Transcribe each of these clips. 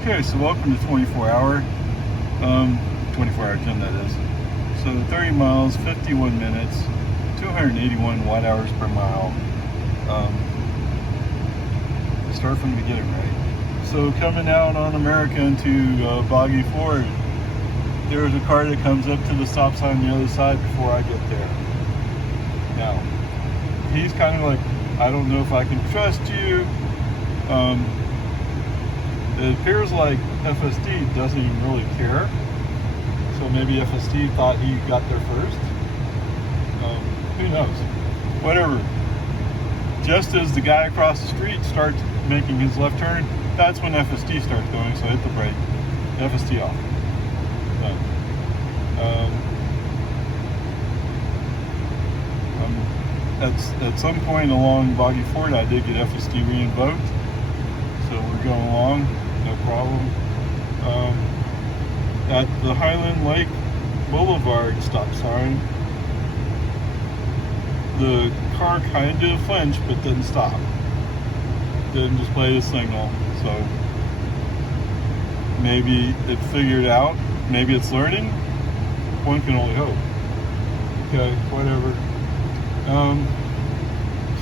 Okay, so welcome to 24-hour gym, that is. So 30 miles, 51 minutes, 281 watt hours per mile. Start from the beginning, right? So coming out on American to Boggy Ford, there's a car that comes up to the stop sign on the other side before I get there. Now, he's kind of like, I don't know if I can trust you. It appears like FSD doesn't even really care. So maybe FSD thought he got there first. Who knows? Whatever. Just as the guy across the street starts making his left turn, that's when FSD starts going. So I hit the brake, FSD off. At some point along Boggy Ford, I did get FSD re-invoked. So we're going along, no problem. At the Highland Lake Boulevard stop sign, the car kind of did a flinch but didn't stop. Didn't display the signal. So maybe it figured out. Maybe it's learning. One can only hope. Okay, whatever.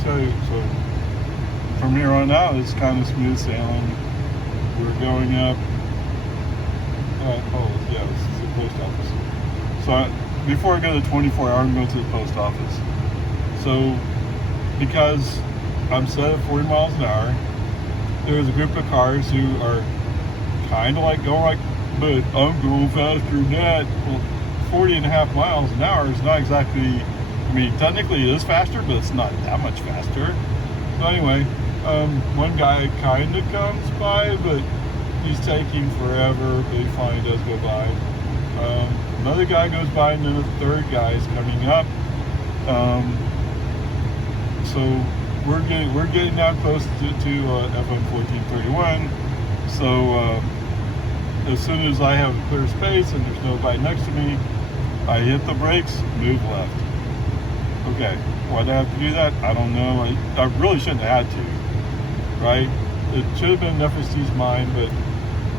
So from here on out, it's kind of smooth sailing. We're going up. This is the post office. So before I go to 24-hour, I'm going to the post office. So because I'm set at 40 miles an hour, there's a group of cars who are kind of like going like, but I'm going faster than that. Well, 40.5 miles an hour is not exactly, I mean, technically it is faster, but it's not that much faster. So anyway, one guy kind of comes by, but he's taking forever, but he finally does go by. Another guy goes by, and then a third guy is coming up. So we're getting down close to FM 1431. So as soon as I have a clear space and there's nobody next to me, I hit the brakes, move left. Okay, why'd I have to do that? I don't know. I really shouldn't have had to, right? It should have been FSD's mind, but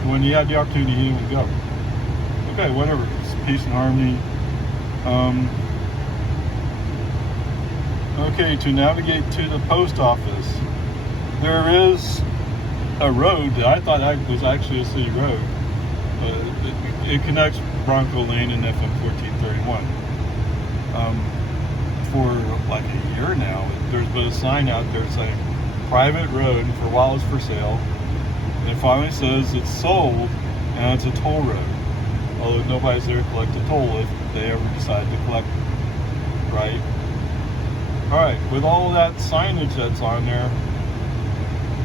when he had the opportunity, he didn't go. Okay, whatever. It's peace and harmony. Okay, to navigate to the post office, there is a road that I thought was actually a city road. It connects Bronco Lane and FM 1431. For like a year now, there's been a sign out there saying private road, and for a while it's for sale. And it finally says it's sold and it's a toll road. Although nobody's there to collect the toll if they ever decide to collect it, right? Alright, with all that signage that's on there,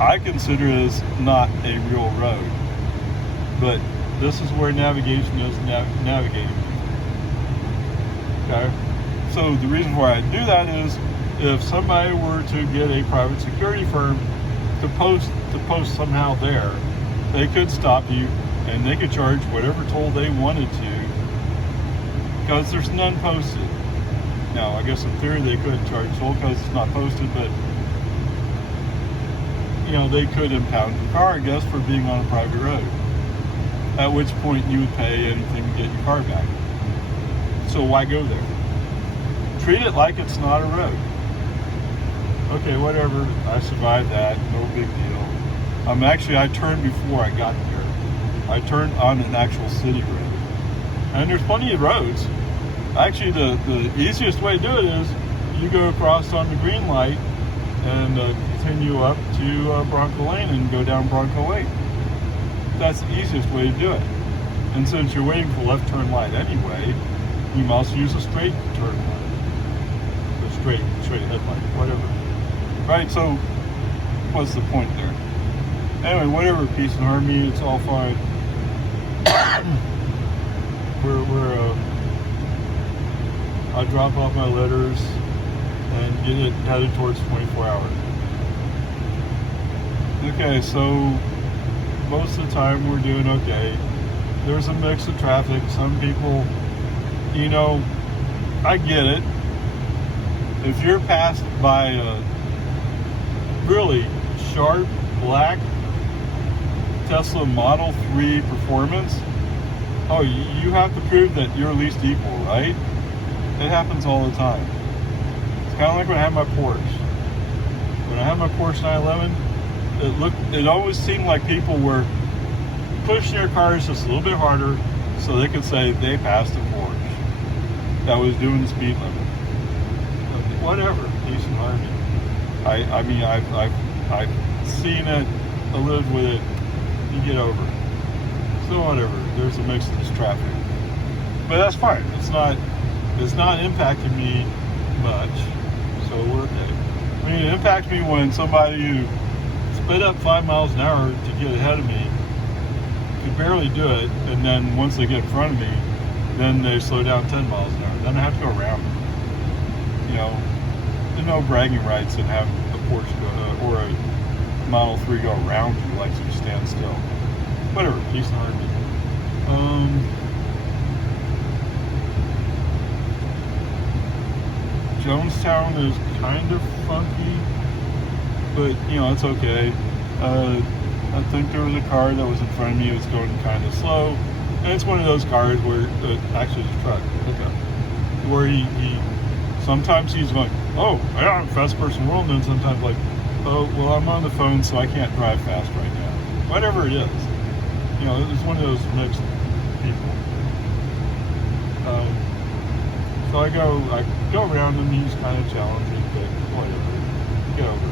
I consider this not a real road. But this is where navigation is navigating. Okay? So the reason why I do that is if somebody were to get a private security firm to post somehow there, they could stop you and they could charge whatever toll they wanted to because there's none posted. Now, I guess in theory they could charge toll because it's not posted, but they could impound your car, I guess, for being on a private road. At which point you would pay anything to get your car back. So why go there? Treat it like it's not a road. Okay, whatever. I survived that. No big deal. Actually, I turned before I got there. I turned on an actual city road. And there's plenty of roads. Actually, the easiest way to do it is you go across on the green light and continue up to Bronco Lane and go down Bronco Lane. That's the easiest way to do it. And since you're waiting for left turn light anyway, you must use a straight turn light. A straight headlight, whatever. Right, so what's the point there? Anyway, whatever, peace and harmony, it's all fine. I drop off my letters and get it headed towards 24 hours. Okay, so most of the time we're doing okay. There's a mix of traffic. Some people, I get it. If you're passed by a really sharp black Tesla Model 3 performance, oh, you have to prove that you're at least equal, right? It happens all the time. It's kind of like when I had my Porsche. When I had my Porsche 911, it always seemed like people were pushing their cars just a little bit harder so they could say they passed a Porsche that was doing the speed limit. Whatever, decent harmony. I mean, I've seen it, I lived with it. You get over it. So whatever. There's a mix of this traffic, but that's fine. It's not impacting me much, so we're okay. I mean, it impacts me when somebody who sped up 5 miles an hour to get ahead of me could barely do it, and then once they get in front of me, then they slow down 10 miles an hour. Then I have to go around them. You know, there's no bragging rights in having a Porsche or a Model 3 go around you like you stand still. Whatever, decent heartbeat. Jonestown is kind of funky, but you know, it's okay. I think there was a car that was in front of me. It was going kind of slow, and it's one of those cars where actually it's a truck, pickup, where he sometimes he's like, oh, I'm the fastest person in the world, and then sometimes like, oh, well, I'm on the phone, so I can't drive fast right now. Whatever it is, you know, it's one of those mixed people. So I go around him. He's kind of challenging, but whatever, get over it.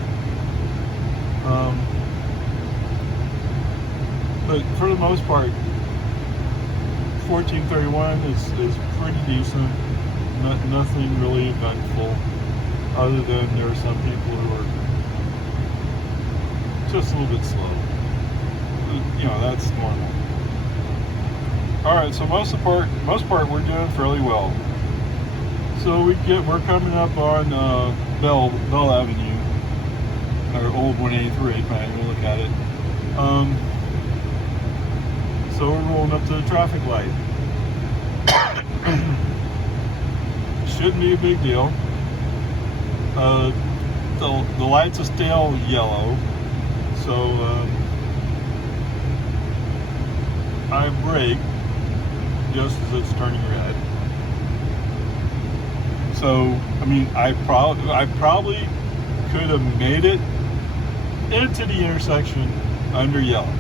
But for the most part, 1431 is pretty decent. Nothing really eventful, other than there are some people who are just a little bit slow. You know, that's normal. All right, so most part we're doing fairly well. So we're coming up on Bell Avenue, or Old 183, depending on you look at it. So we're rolling up to the traffic light. Shouldn't be a big deal. The lights are still yellow, so I brake just as it's turning red. So I mean, I probably could have made it into the intersection under yellow.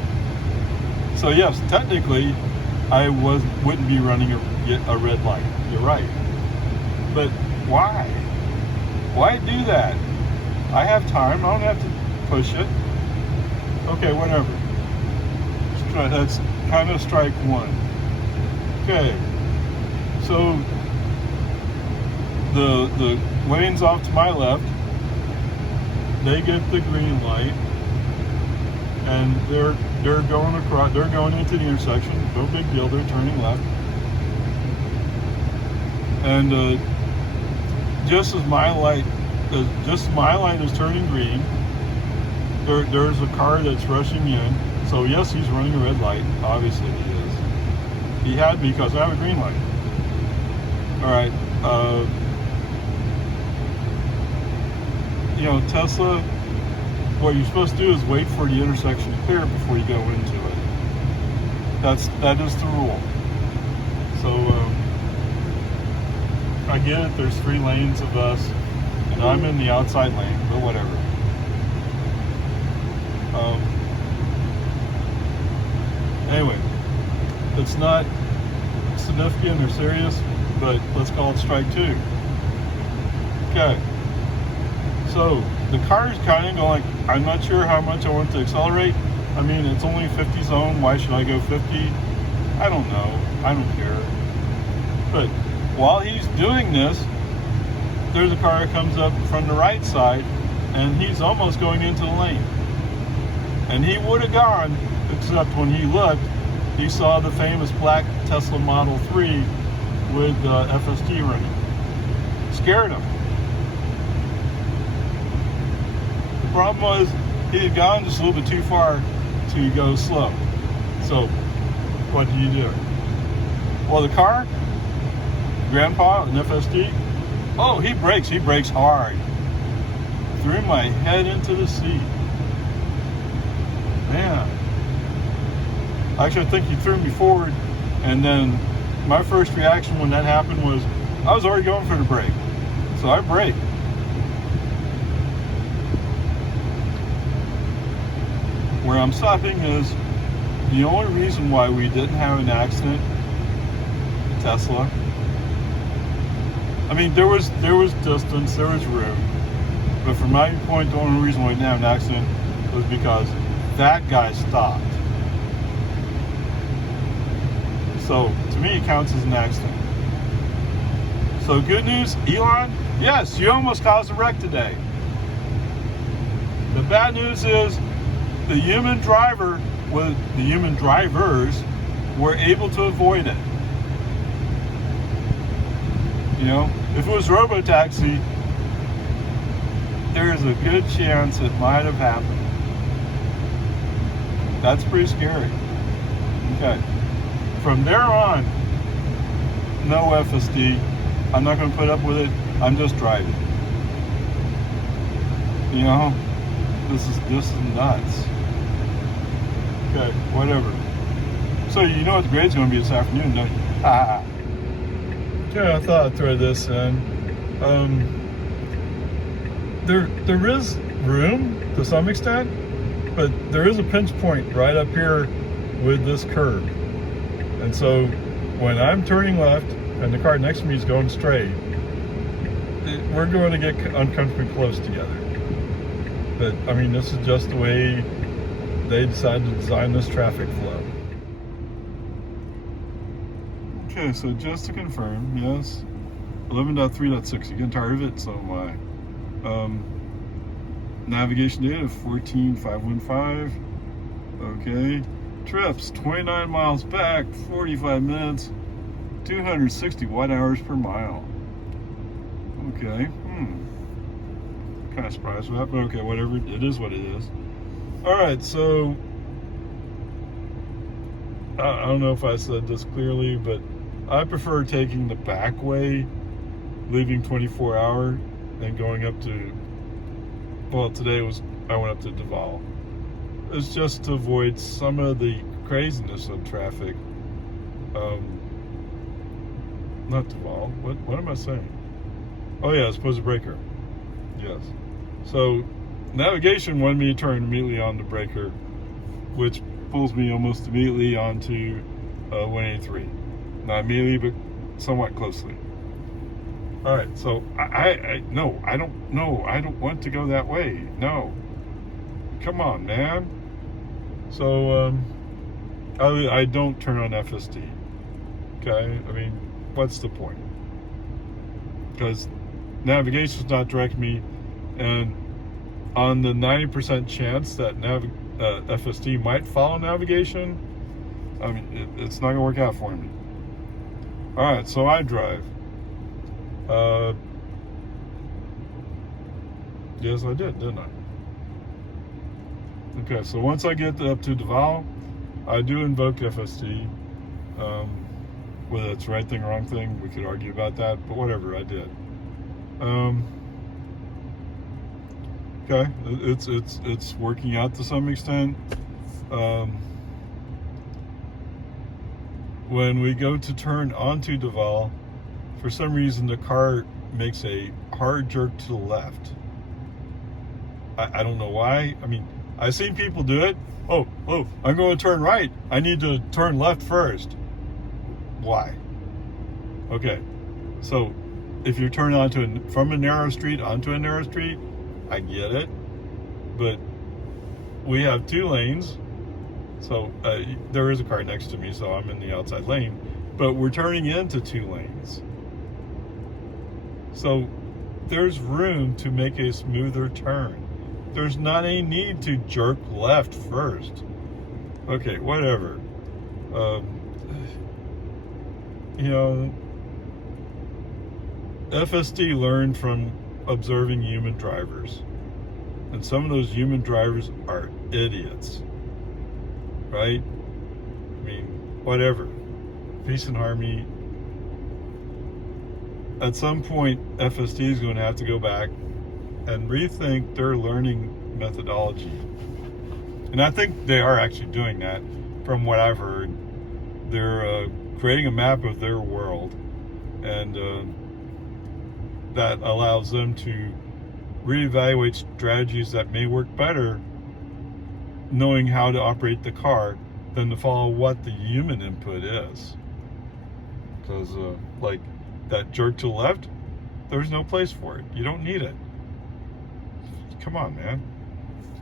So yes, technically, I wouldn't be running a red light. You're right. But why? Why do that? I have time. I don't have to push it. Okay, whatever. That's kind of strike one. Okay. So the lanes off to my left, they get the green light, and they're going across. They're going into the intersection. No big deal. They're turning left, and just as my light is turning green, there's a car that's rushing in. So yes, he's running a red light. Obviously he is. He had me because I have a green light. All right. You know, Tesla, what you're supposed to do is wait for the intersection to clear before you go into it. That is the rule. So I get it. There's 3 lanes of us, and I'm in the outside lane, but whatever. Anyway, it's not significant or serious, but let's call it strike 2. Okay. So the car is kind of going, I'm not sure how much I want to accelerate. I mean, it's only 50 zone. Why should I go 50? I don't know. I don't care. But while he's doing this, there's a car that comes up from the right side, and he's almost going into the lane. And he would have gone, except when he looked, he saw the famous black Tesla Model 3 with FSD running. Scared him. The problem was he had gone just a little bit too far to go slow. So what do you do? Well, the car, Grnpa, an FSD, oh, he brakes hard. Threw my head into the seat. Man, Actually, I think he threw me forward, and then my first reaction when that happened was I was already going for the brake. So I braked. Where I'm stopping is the only reason why we didn't have an accident, Tesla. I mean, there was distance, there was room. But from my point, the only reason why we didn't have an accident was because that guy stopped. So, to me, it counts as an accident. So, good news, Elon, yes, you almost caused a wreck today. The bad news is the human drivers were able to avoid it. You know, if it was robotaxi, there is a good chance it might have happened. That's pretty scary. Okay. From there on, no FSD. I'm not going to put up with it. I'm just driving. You know, this is nuts. Okay, whatever. So you know what the grade's going to be this afternoon, don't you? Ah. Okay, I thought I'd throw this in. There is room to some extent, but there is a pinch point right up here with this curb. And so when I'm turning left and the car next to me is going straight, we're going to get uncomfortably close together. But I mean, this is just the way they decided to design this traffic flow. Okay, so just to confirm, yes, 11.3.6. You getting tired of it? So am I. Navigation data 14,515. Okay. Trips 29 miles back, 45 minutes, 260 watt-hours per mile. Okay. Kind of surprised with that, but okay, whatever. It is what it is. All right, so I don't know if I said this clearly, but I prefer taking the back way, leaving 24 hour, and going up to, well, today I went up to Duval. It's just to avoid some of the craziness of traffic. Not Duval. What am I saying? Oh yeah, it's opposed to breaker. Yes. So navigation wanted me to turn immediately on the breaker, which pulls me almost immediately onto 183. Not immediately, but somewhat closely. All right. So I don't want to go that way. No. Come on, man. So I don't turn on FSD. Okay, I mean, what's the point? Because navigation's not directing me, and on the 90% chance that FSD might follow navigation, I mean, it's not gonna work out for me. All right, so I drive. Yes, I did, didn't I? Okay, so once I get up to Duval, I do invoke FSD. Whether it's the right thing or wrong thing, we could argue about that, but whatever, I did. Okay, it's working out to some extent. When we go to turn onto Duval, for some reason the car makes a hard jerk to the left. I don't know why. I mean, I've seen people do it. Oh, I'm going to turn right. I need to turn left first. Why? Okay, so if you're turning from a narrow street onto a narrow street, I get it. But we have 2 lanes. So there is a car next to me, so I'm in the outside lane. But we're turning into 2 lanes. So there's room to make a smoother turn. There's not a need to jerk left first. Okay, whatever. You know, FSD learned from observing human drivers. And some of those human drivers are idiots. Right? I mean, whatever. Peace and harmony. At some point, FSD is going to have to go back and rethink their learning methodology. And I think they are actually doing that, from what I've heard, they're creating a map of their world, and that allows them to reevaluate strategies that may work better knowing how to operate the car than to follow what the human input is. Because like that jerk to the left, there's no place for it. You don't need it. Come on, man.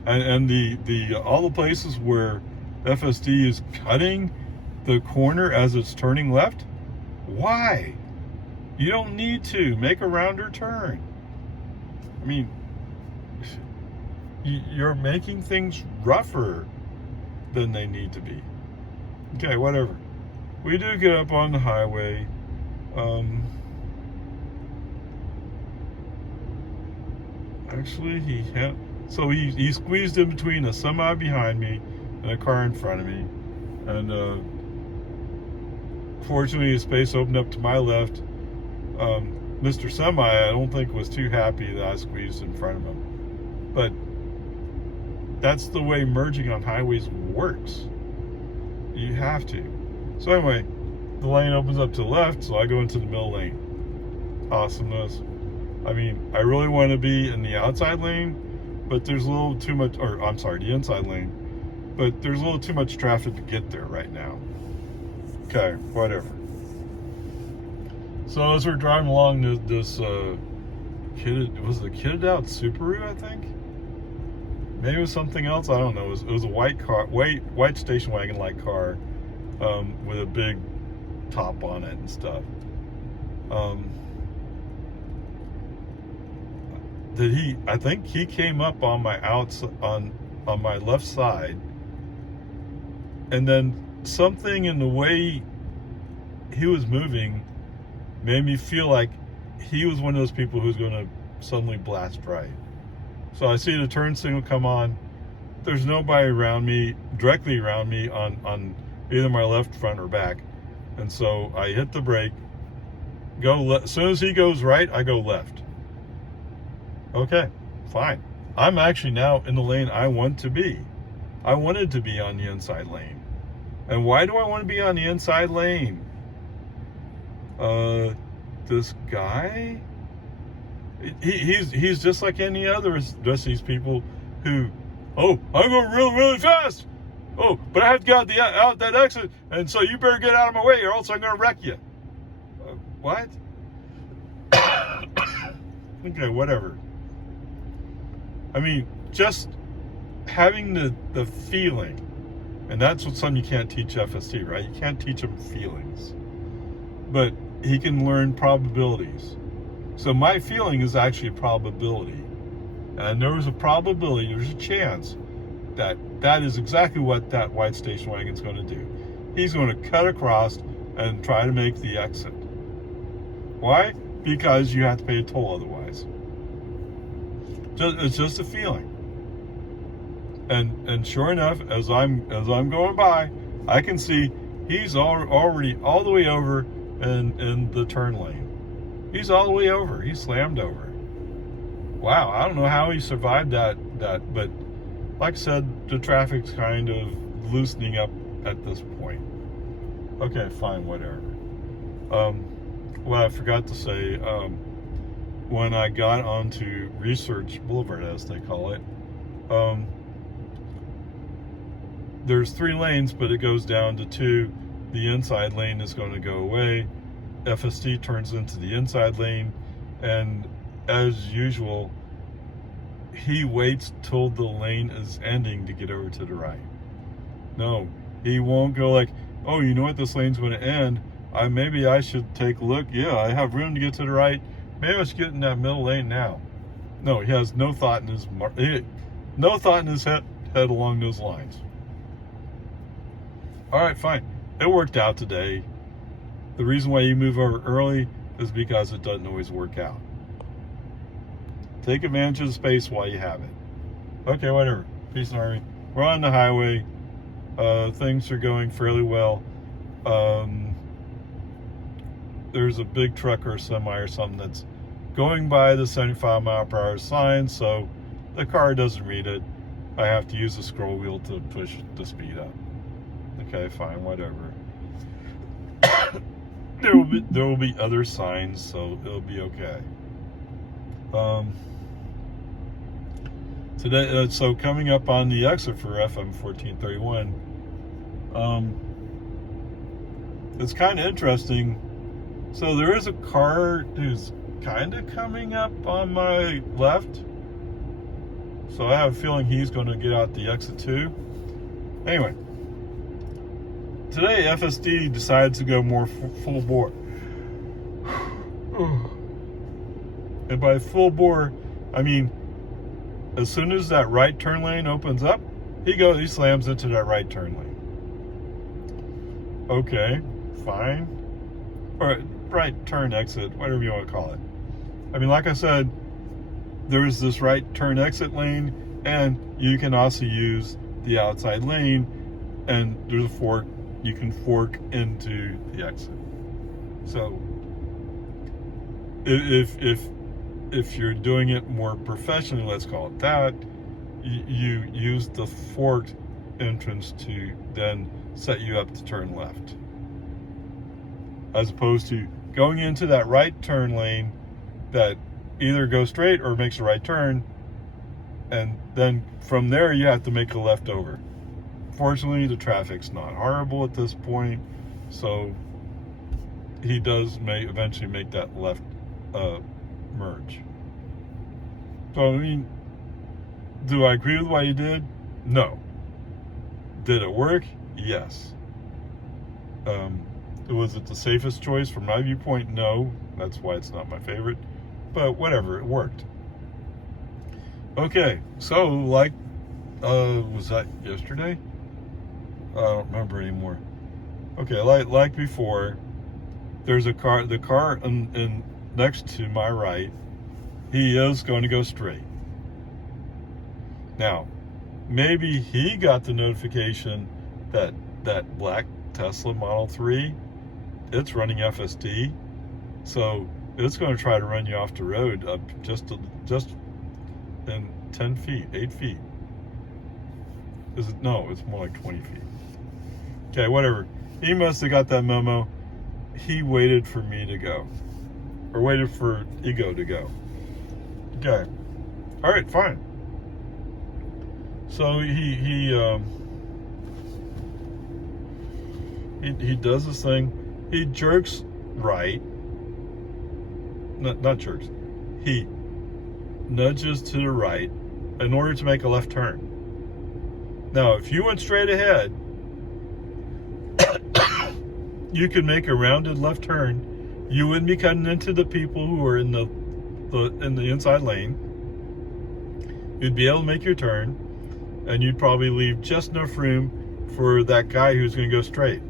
And the all the places where FSD is cutting the corner as it's turning left, why? You don't need to make a rounder turn. I mean, you're making things rougher than they need to be. Okay, whatever. We do get up on the highway. Actually, he squeezed in between a semi behind me and a car in front of me, and fortunately his space opened up to my left. Mr. Semi, I don't think, was too happy that I squeezed in front of him, but that's the way merging on highways works. You have to. So anyway, the lane opens up to the left, so I go into the middle lane. Awesomeness. I mean, I really want to be in the outside lane, but there's a little too much, or I'm sorry, the inside lane, but there's a little too much traffic to get there right now. Okay, whatever. So as we're driving along this kitted out Subaru, I think? Maybe it was something else, I don't know. It was a white car, white station wagon like car, with a big top on it and stuff. I think he came up on my on my left side, and then something in the way he was moving made me feel like he was one of those people who's going to suddenly blast right. So I see the turn signal come on. There's nobody around me, directly around me on either my left front or back. And so I hit the brake, as soon as he goes right, I go left. Okay, fine. I'm actually now in the lane I want to be. I wanted to be on the inside lane. And why do I want to be on the inside lane? This guy, he's just like any other, just these people who, oh, I'm going really, really fast. Oh, but I have to get out that exit, and so you better get out of my way or else I'm going to wreck you. What? Okay, whatever. I mean, just having the feeling, and that's what something you can't teach FST, right? You can't teach them feelings, but he can learn probabilities. So my feeling is actually a probability, and there's a chance that is exactly what that white station wagon is going to do. He's going to cut across and try to make the exit. Why? Because you have to pay a toll otherwise. It's just a feeling. And sure enough, as I'm going by, I can see he's already all the way over in the turn lane. He's all the way over. He's slammed over. Wow, I don't know how he survived that, but like I said, the traffic's kind of loosening up at this point. Okay, fine, whatever. What I forgot to say, when I got onto Research Boulevard, as they call it, there's 3 lanes, but it goes down to 2. The inside lane is going to go away. FSD turns into the inside lane, and as usual, he waits till the lane is ending to get over to the right. No, he won't go like, oh, you know what, this lane's going to end. Maybe I should take a look. Yeah, I have room to get to the right. Maybe I should get in that middle lane now. No, he has no thought in his head along those lines. All right, fine. It worked out today. The reason why you move over early is because it doesn't always work out. Take advantage of the space while you have it. Okay, whatever. Peace and harmony. We're on the highway. Things are going fairly well. There's a big truck or a semi or something that's going by the 75 mile per hour sign, so the car doesn't read it. I have to use the scroll wheel to push the speed up. Okay, fine, whatever. there will be other signs, so it'll be okay. Today, so coming up on the exit for FM 1431, it's kind of interesting. So there is a car who's kind of coming up on my left. So I have a feeling he's going to get out the exit too. Anyway, today FSD decided to go more full bore. And by full bore, I mean, as soon as that right turn lane opens up, he slams into that right turn lane. Okay, fine. Or right turn exit, whatever you want to call it. I mean, like I said, there's this right turn exit lane, and you can also use the outside lane, and there's a fork. You can fork into the exit. So if you're doing it more professionally, let's call it that, you use the forked entrance to then set you up to turn left, as opposed to going into that right turn lane that either goes straight or makes a right turn, and then from there you have to make a left over. Fortunately, the traffic's not horrible at this point, so he does eventually make that left merge. So, I mean, do I agree with what he did? No. Did it work? Yes. Was it the safest choice from my viewpoint? No. That's why it's not my favorite. But whatever, it worked. Okay, so like, was that yesterday? I don't remember anymore. Okay, like before, there's the car in next to my right. He is going to go straight. Now, maybe he got the notification that that black Tesla Model 3, it's running FSD, so it's going to try to run you off the road up just in 10 feet, 8 feet. Is it? No, it's more like 20 feet. Okay, whatever. He must have got that memo. He waited for me to go, or waited for Ego to go. Okay. All right, fine. So he does this thing. He jerks right. Not jerks. He nudges to the right in order to make a left turn. Now, if you went straight ahead, you could make a rounded left turn. You wouldn't be cutting into the people who are in the inside lane. You'd be able to make your turn, and you'd probably leave just enough room for that guy who's going to go straight.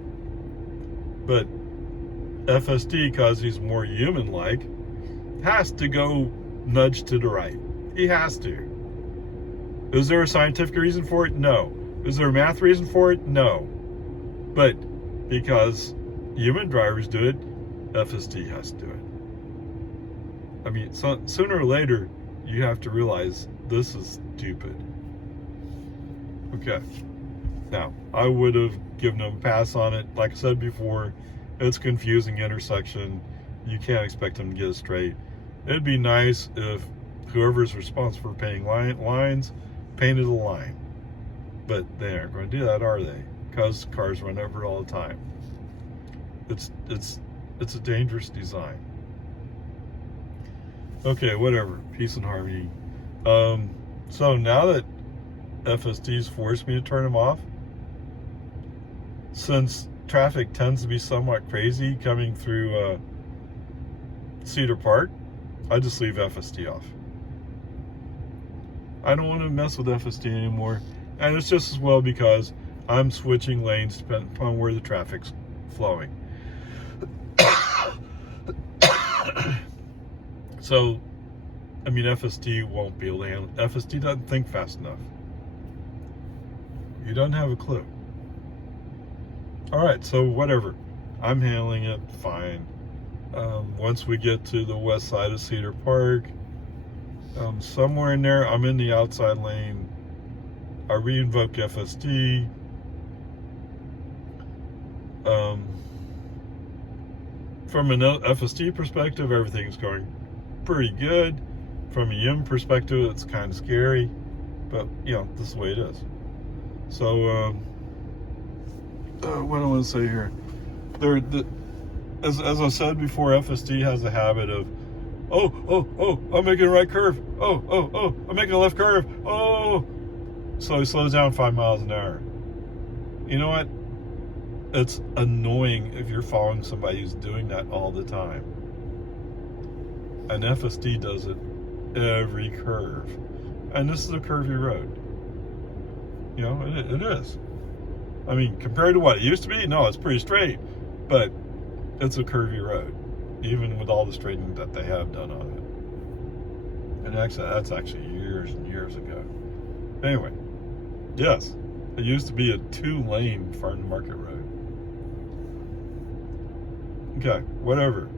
But FSD, because he's more human-like, has to go nudge to the right. He has to. Is there a scientific reason for it? No. Is there a math reason for it? No. But because human drivers do it, FSD has to do it. I mean, sooner or later, you have to realize this is stupid. Okay. Now, I would have given him a pass on it. Like I said before, it's a confusing intersection. You can't expect him to get it straight. It'd be nice if whoever's responsible for painting lines painted a line. But they aren't going to do that, are they? Because cars run over all the time. It's a dangerous design. Okay, whatever. Peace and harmony. So now that FSD's forced me to turn them off, since traffic tends to be somewhat crazy coming through Cedar Park, I just leave FSD off. I don't want to mess with FSD anymore, and it's just as well because I'm switching lanes depending upon where the traffic's flowing. So, I mean, FSD won't be able to handle it. FSD doesn't think fast enough. You don't have a clue. All right, so whatever. I'm handling it fine. Once we get to the west side of Cedar Park, somewhere in there, I'm in the outside lane. I re-invoke FSD. From an FSD perspective, everything's going pretty good. From a YIM perspective, it's kind of scary, but this is the way it is. So, what do I want to say here? As I said before, FSD has a habit of, I'm making a right curve. I'm making a left curve. So he slows down 5 miles an hour. You know what? It's annoying if you're following somebody who's doing that all the time. And FSD does it every curve. And this is a curvy road. It is. I mean, compared to what it used to be, no, it's pretty straight. But it's a curvy road, even with all the straightening that they have done on it. And actually, that's actually years and years ago. Anyway, yes, it used to be a 2-lane farm to market road. Okay, whatever.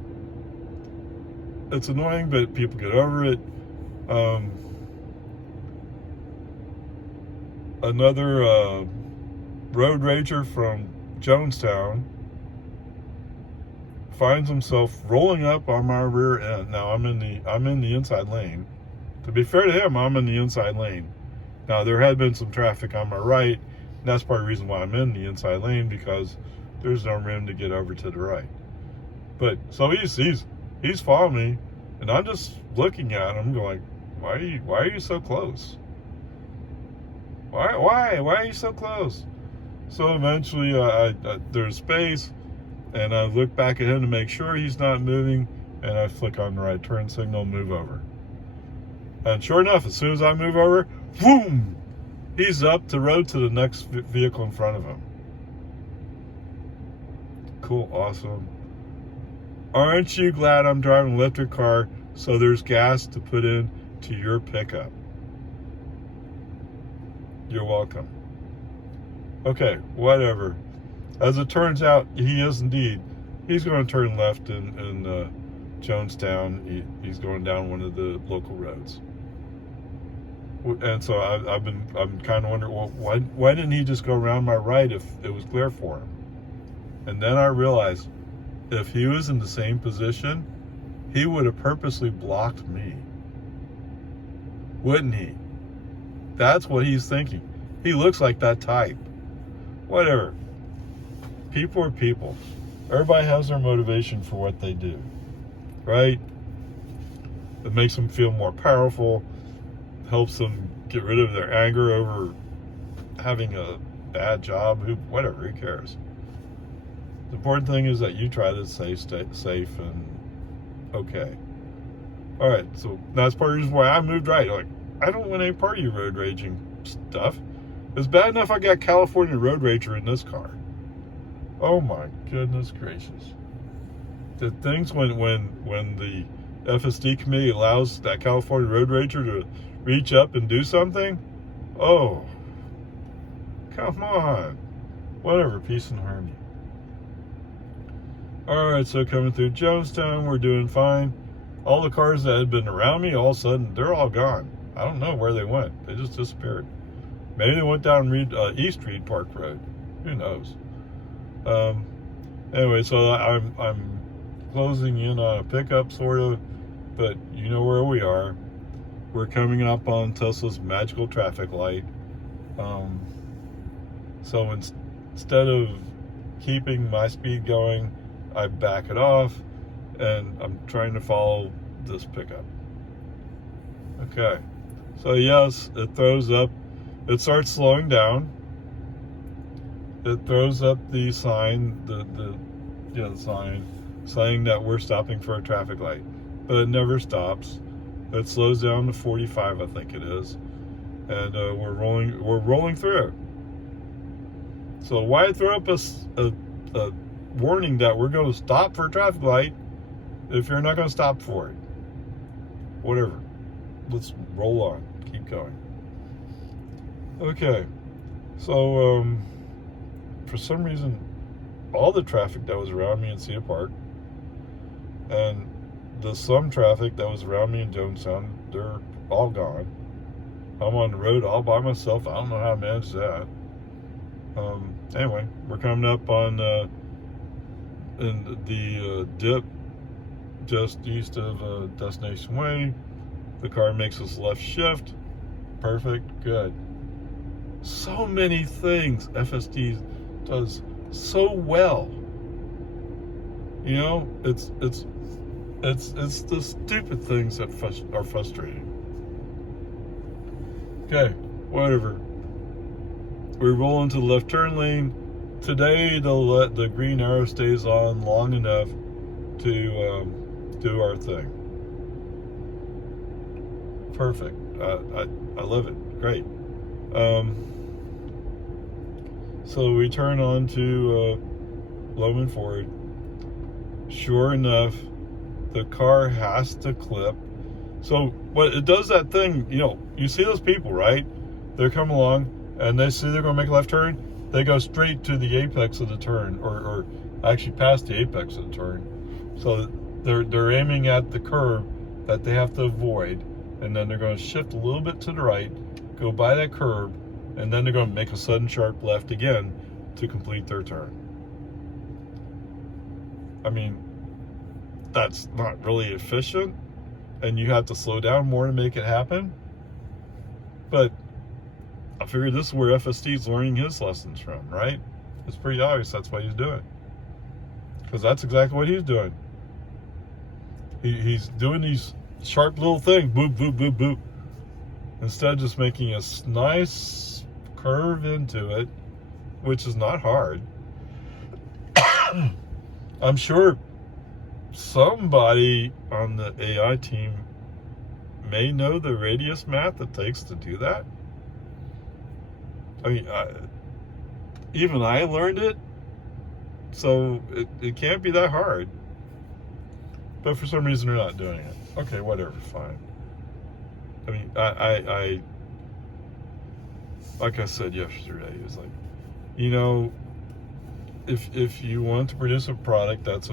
It's annoying, but people get over it. Another road rager from Jonestown finds himself rolling up on my rear end. Now I'm in the inside lane. To be fair to him, I'm in the inside lane. Now there had been some traffic on my right, and that's part of the reason why I'm in the inside lane, because there's no room to get over to the right. But so he's following me, and I'm just looking at him going, why are you so close? Why are you so close? So eventually there's space, and I look back at him to make sure he's not moving, and I flick on the right turn signal, move over. And sure enough, as soon as I move over, boom, he's up the road to the next vehicle in front of him. Cool, awesome. Aren't you glad I'm driving an electric car so there's gas to put in to your pickup? You're welcome. Okay, whatever. As it turns out, he is indeed. He's going to turn left in Jonestown. He's going down one of the local roads. And so I'm kind of wondering, well, why didn't he just go around my right if it was clear for him? And then I realized, if he was in the same position, he would have purposely blocked me. Wouldn't he? That's what he's thinking. He looks like that type. Whatever. People are people. Everybody has their motivation for what they do, right? It makes them feel more powerful, helps them get rid of their anger over having a bad job, whatever, who cares? The important thing is that you try to stay safe and okay. All right, so that's part of the reason why I moved right. Like, I don't want any part of your road raging stuff. It's bad enough I got California Road Rager in this car. Oh my goodness gracious. The things when the FSD committee allows that California Road Rager to reach up and do something, oh, come on. Whatever, peace and harmony. Alright, so coming through Jonestown, we're doing fine. All the cars that had been around me, all of a sudden, they're all gone. I don't know where they went. They just disappeared. Maybe they went down East Reed Park Road. Who knows? Anyway, so I'm closing in on a pickup, sort of, but you know where we are. We're coming up on Tesla's magical traffic light. So instead of keeping my speed going, I back it off, and I'm trying to follow this pickup. Okay, so yes, it throws up, it starts slowing down. It throws up the sign, the sign saying that we're stopping for a traffic light, but it never stops. It slows down to 45, I think it is, and we're rolling through. So why throw up a warning that we're going to stop for a traffic light if you're not going to stop for it? Whatever. Let's roll on. Keep going. Okay. So, for some reason, all the traffic that was around me in Cedar Park and the some traffic that was around me in Jonestown, they're all gone. I'm on the road all by myself. I don't know how to manage that. Anyway, we're coming up on in the dip just east of Destination Way. The car makes its left shift. Perfect, good. So many things FSD does so well. You know, it's the stupid things that are frustrating. Okay, whatever. We roll into the left turn lane. Today, the green arrow stays on long enough to do our thing. Perfect. I love it. Great. So we turn on to Loman Ford. Sure enough, the car has to clip. So what it does, that thing, you know, you see those people, right? They're coming along and they see they're going to make a left turn. They go straight to the apex of the turn, or actually past the apex of the turn. So they're aiming at the curb that they have to avoid, and then they're going to shift a little bit to the right, go by that curb, and then they're going to make a sudden sharp left again to complete their turn. I mean, that's not really efficient, and you have to slow down more to make it happen. But I figured this is where FSD's learning his lessons from, right? It's pretty obvious that's what he's doing, because that's exactly what he's doing. He's doing these sharp little things, boop, boop, boop, boop, instead of just making a nice curve into it, which is not hard. I'm sure somebody on the AI team may know the radius math it takes to do that. I mean, even I learned it, so it can't be that hard. But for some reason they're not doing it. Okay, whatever, fine. I mean, I like I said yesterday, it was like, you know, if you want to produce a product that's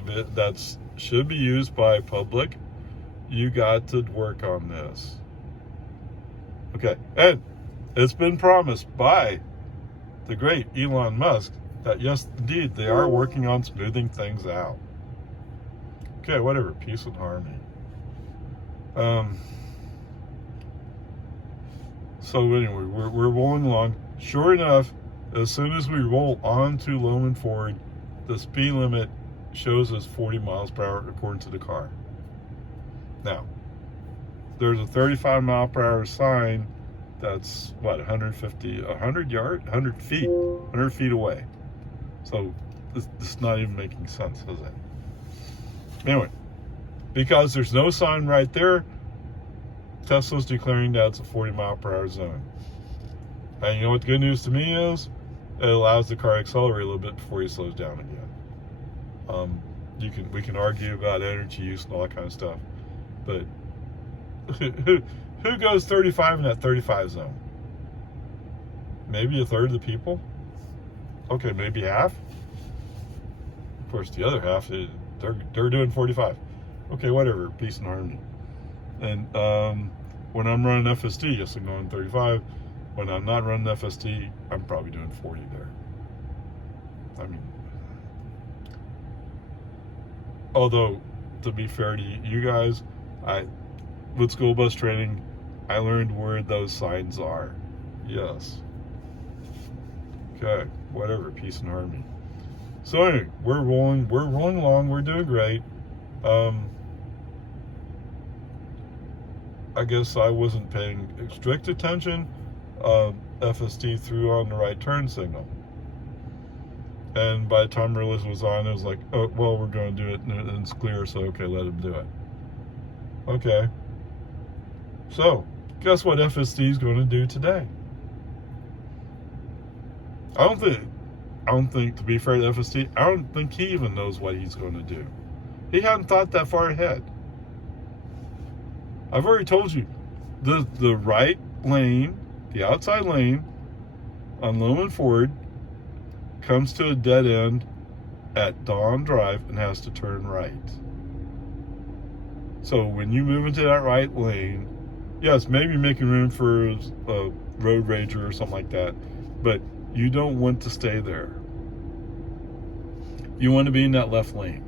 should be used by public, you got to work on this. Okay, and it's been promised by the great Elon Musk that yes, indeed, they are working on smoothing things out. Okay, whatever, peace and harmony. So anyway, we're rolling along. Sure enough, as soon as we roll onto Loman Ford, the speed limit shows us 40 miles per hour according to the car. Now, there's a 35 mile per hour sign that's what, 100 feet away. So this is not even making sense, is it? Anyway, because there's no sign right there, Tesla's declaring that it's a 40 mile per hour zone. And you know what the good news to me is? It allows the car to accelerate a little bit before he slows down again. We can argue about energy use and all that kind of stuff, but who goes 35 in that 35 zone? Maybe a third of the people? Okay, maybe half. Of course, the other half, they're doing 45. Okay, whatever, peace and harmony. And when I'm running FSD, yes, I'm going 35. When I'm not running FSD, I'm probably doing 40 there. I mean, although, to be fair to you guys, with school bus training, I learned where those signs are. Yes. Okay, whatever, peace and harmony. So anyway, we're rolling along, we're doing great. I guess I wasn't paying strict attention. FSD threw on the right turn signal. And by the time I realized it was on, it was like, oh, well, we're going to do it, and it's clear, so okay, let him do it. Okay. So, guess what FSD is going to do today? I don't think, to be fair to FSD, I don't think he even knows what he's going to do. He hadn't thought that far ahead. I've already told you, the right lane, the outside lane on Loman Ford comes to a dead end at Dawn Drive and has to turn right. So when you move into that right lane, yes, maybe making room for a road rager or something like that, but you don't want to stay there. You want to be in that left lane.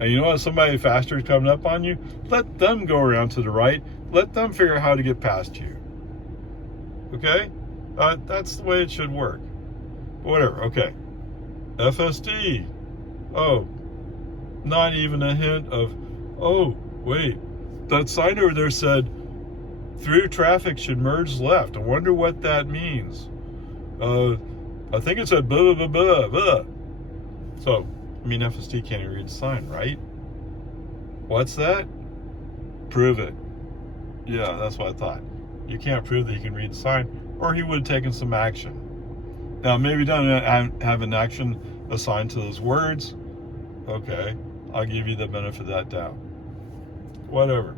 And you know what? Somebody faster is coming up on you. Let them go around to the right. Let them figure out how to get past you. Okay? That's the way it should work. But whatever. Okay. FSD. Oh. Not even a hint of, oh, wait. That sign over there said, through traffic should merge left. I wonder what that means. I think it said blah, blah, blah, blah, blah. So, I mean, FSD can't even read the sign, right? What's that? Prove it. Yeah, that's what I thought. You can't prove that he can read the sign, or he would have taken some action. Now, maybe don't have an action assigned to those words. Okay, I'll give you the benefit of that doubt. Whatever.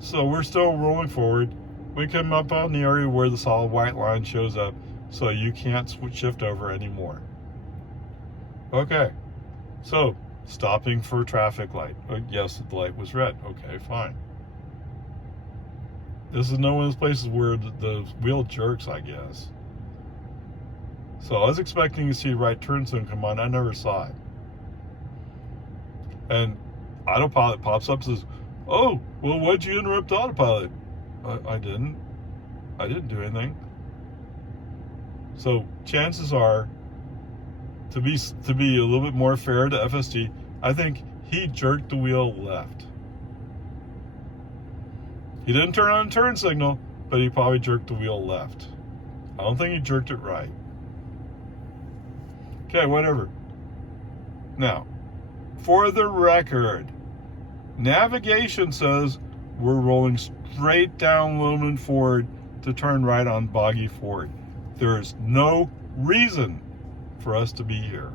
So we're still rolling forward. We come up on the area where the solid white line shows up, so you can't shift over anymore. Okay, so stopping for traffic light. Yes, the light was red. Okay, fine. This is one of those places where the wheel jerks, I guess. So I was expecting to see right turn zone come on. I never saw it. And autopilot pops up and says, oh, well, why'd you interrupt autopilot? I didn't. I didn't do anything. So chances are, to be a little bit more fair to FSD, I think he jerked the wheel left. He didn't turn on a turn signal, but he probably jerked the wheel left. I don't think he jerked it right. Okay, whatever. Now, for the record, navigation says we're rolling straight down Loman Ford to turn right on Boggy Ford. There is no reason for us to be here.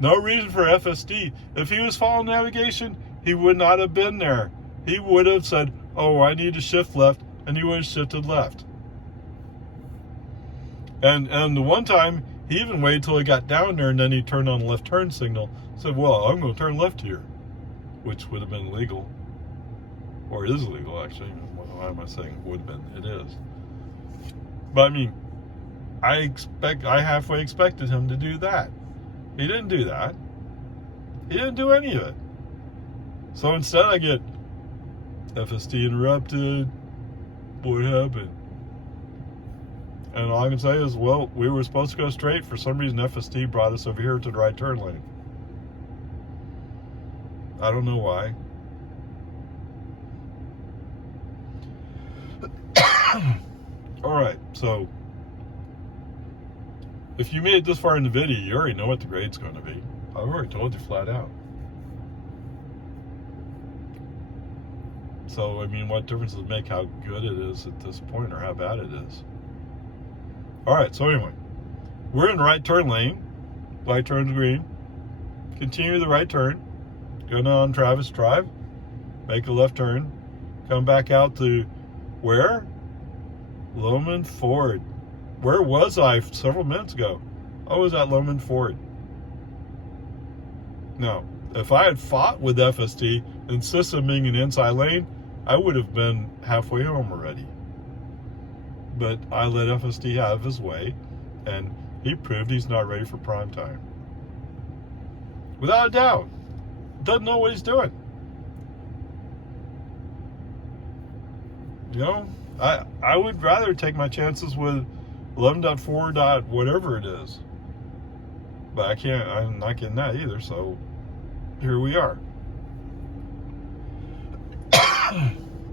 No reason for FSD. If he was following navigation, he would not have been there. He would have said, oh, I need to shift left, and he would have shifted left. And the one time, he even waited till he got down there, and then he turned on the left turn signal. Said, well, I'm going to turn left here, which would have been illegal. Or it is illegal, actually. Why am I saying would have been? It is. But I mean, I halfway expected him to do that. He didn't do that. He didn't do any of it. So instead I get FSD interrupted. What happened? And all I can say is, well, we were supposed to go straight. For some reason, FSD brought us over here to the right turn lane. I don't know why. All right, so if you made it this far in the video, you already know what the grade's going to be. I've already told you flat out. So, I mean, what difference does it make how good it is at this point or how bad it is? All right, so anyway, we're in the right turn lane. Light turns green. Continue the right turn. Go down Travis Drive. Make a left turn. Come back out to where? Loman Ford. Where was I several minutes ago? I was at Loman Ford. Now, if I had fought with FSD, insisted on being an inside lane, I would have been halfway home already. But I let FSD have his way, and he proved he's not ready for prime time. Without a doubt. Doesn't know what he's doing. You know, I would rather take my chances with 11.4. Whatever it is. But I'm not getting that either, so here we are.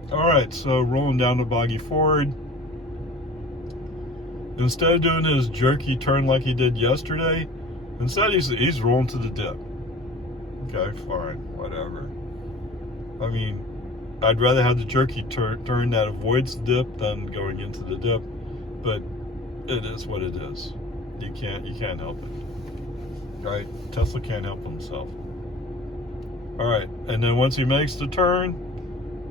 Alright, so rolling down to Boggy Ford. Instead of doing his jerky turn like he did yesterday, instead he's rolling to the dip. Okay, fine, whatever. I mean, I'd rather have the jerky turn that avoids the dip than going into the dip, but it is what it is. You can't help it. Right? Tesla can't help himself. Alright, and then once he makes the turn,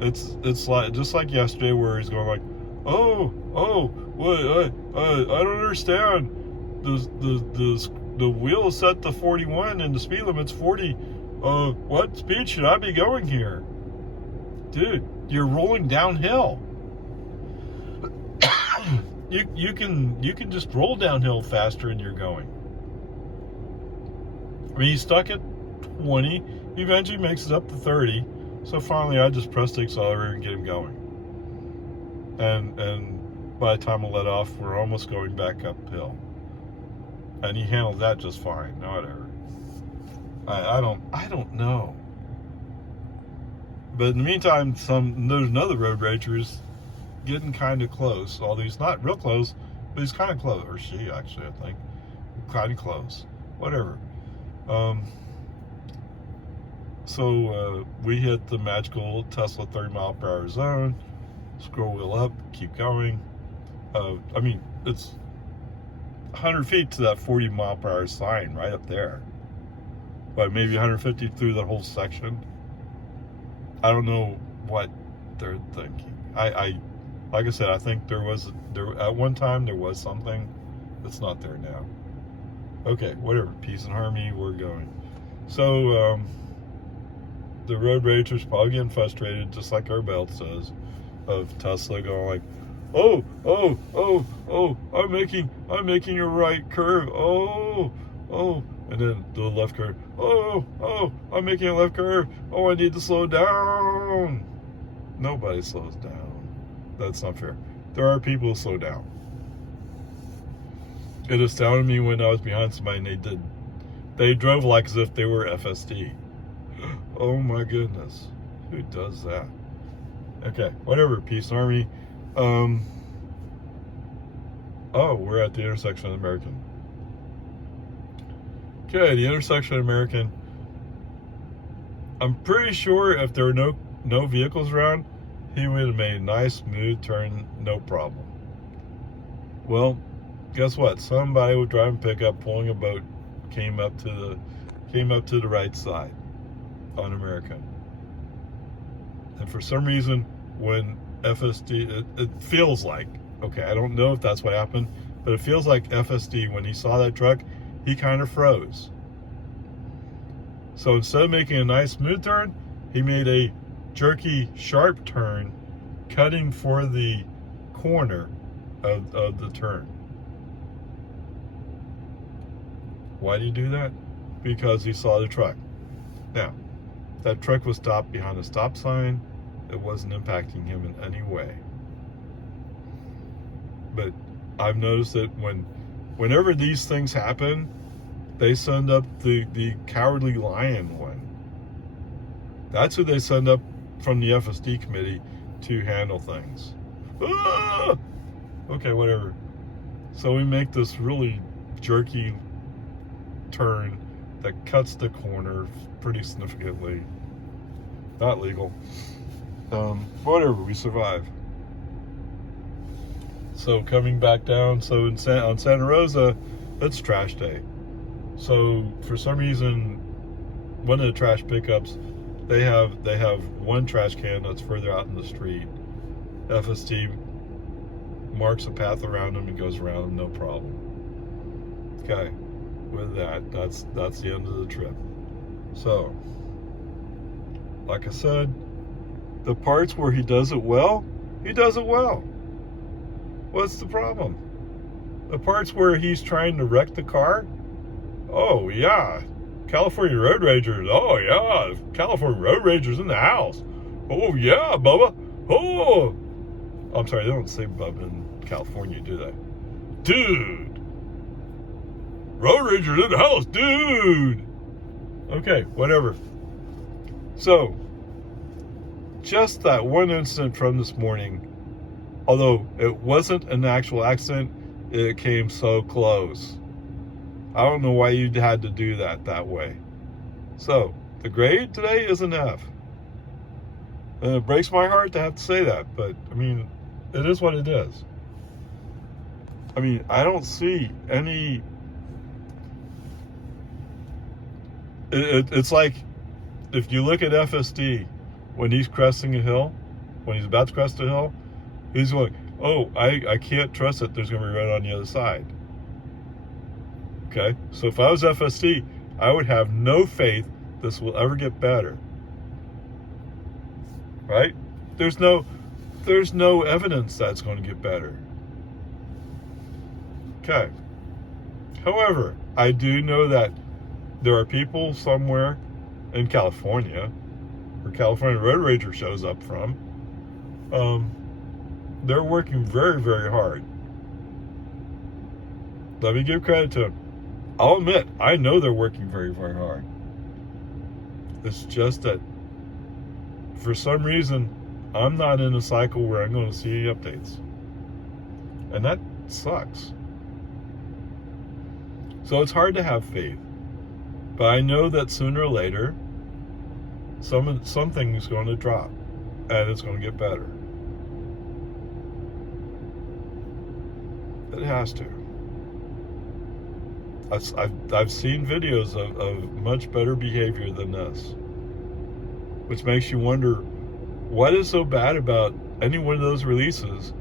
it's like just like yesterday where he's going like, what? I don't understand. The wheel is set to 41 and the speed limit's 40. What speed should I be going here? Dude, you're rolling downhill. you can just roll downhill faster than you're going. I mean, he's stuck at 20. He eventually makes it up to 30. So finally, I just press the accelerator and get him going. And by the time I let off, we're almost going back uphill. And he handled that just fine. No, whatever. I don't know. But in the meantime, there's another road ragers getting kind of close. Although he's not real close, but he's kind of close. Or she, actually, I think. Kind of close. Whatever. So we hit the magical Tesla 30-mile-per-hour zone. Scroll wheel up, keep going. I mean, it's 100 feet to that 40-mile-per-hour sign right up there. But maybe 150 through the whole section. I don't know what they're thinking. I like I said, I think there at one time there was something that's not there now. Okay, whatever. Peace and harmony, we're going. So the road ragers probably getting frustrated, just like our belt says, of Tesla going like, oh, I'm making a right curve. Oh, and then the left curve. Oh, I'm making a left curve. Oh, I need to slow down. Nobody slows down. That's not fair. There are people who slow down. It astounded me when I was behind somebody and they drove like as if they were FSD. Oh my goodness. Who does that? Okay, whatever. Peace and Army. We're at the intersection of American. Okay, the intersection of American. I'm pretty sure if there were no vehicles around, he would have made a nice smooth turn, no problem. Well, guess what? Somebody was driving pickup, pulling a boat, came up to the right side on American. And for some reason, when FSD, it feels like, okay, I don't know if that's what happened, but it feels like FSD, when he saw that truck, he kind of froze. So instead of making a nice smooth turn, he made a jerky, sharp turn, cutting for the corner of the turn. Why did he do that? Because he saw the truck. Now, that truck was stopped behind a stop sign. It wasn't impacting him in any way. But I've noticed that whenever these things happen, they send up the cowardly lion one. That's who they send up from the FSD committee to handle things. Ah! Okay, whatever. So we make this really jerky turn that cuts the corner pretty significantly. Not legal. Whatever, we survive. So coming back down, so on Santa Rosa, it's trash day. So for some reason, one of the trash pickups, they have one trash can that's further out in the street. FSD marks a path around them and goes around them, no problem. Okay, with that's the end of the trip. So, like I said, the parts where he does it well, he does it well. What's the problem? The parts where he's trying to wreck the car, oh yeah, California Road Ragers, oh yeah, California Road Ragers in the house. Oh yeah, Bubba. Oh, I'm sorry, they don't say Bubba in California, do they? Dude, Road Ragers in the house, dude. Okay, whatever. So, just that one incident from this morning, although it wasn't an actual accident, it came so close. I don't know why you had to do that way. So, the grade today is an F. And it breaks my heart to have to say that, but, I mean, it is what it is. I mean, I don't see any... It's like, if you look at FSD, when he's cresting a hill, when he's about to crest a hill, he's going, oh, I can't trust that there's going to be red on the other side. Okay? So if I was FSD, I would have no faith this will ever get better. Right? There's no evidence that's going to get better. Okay. However, I do know that there are people somewhere in California, where California Road Rager shows up from. They're working very, very hard. Let me give credit to them. I'll admit, I know they're working very, very hard. It's just that for some reason, I'm not in a cycle where I'm going to see any updates. And that sucks. So it's hard to have faith. But I know that sooner or later, something is going to drop. And it's going to get better. It has to. I've seen videos of much better behavior than this, which makes you wonder, what is so bad about any one of those releases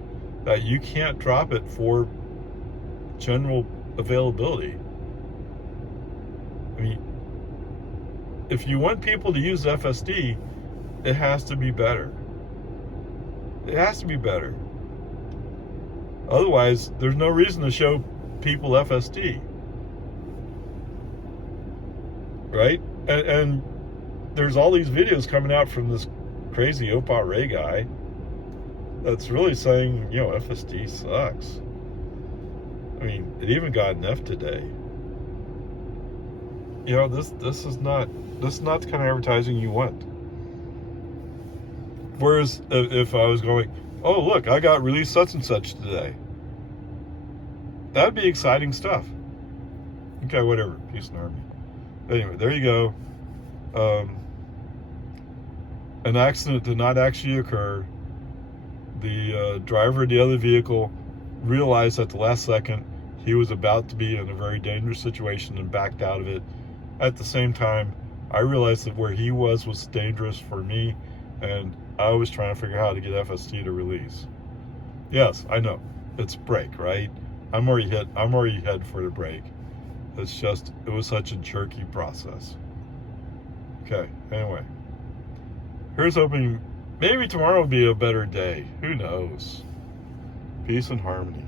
that you can't drop it for general availability? I mean, if you want people to use FSD, it has to be better. It has to be better. Otherwise, there's no reason to show people FSD. Right? And there's all these videos coming out from this crazy Opa Ray guy that's really saying, FSD sucks. I mean, it even got an F today. This is not the kind of advertising you want. Whereas if I was going, oh look, I got released such and such today, that'd be exciting stuff. Okay, whatever. Peace and harmony. Anyway, there you go. An accident did not actually occur. The driver of the other vehicle realized at the last second he was about to be in a very dangerous situation and backed out of it. At the same time, I realized that where he was dangerous for me, and I was trying to figure out how to get FSD to release. Yes, I know. It's brake, right? I'm already head for the brake. It's just, it was such a jerky process. Okay, anyway. Here's hoping maybe tomorrow will be a better day. Who knows? Peace and harmony.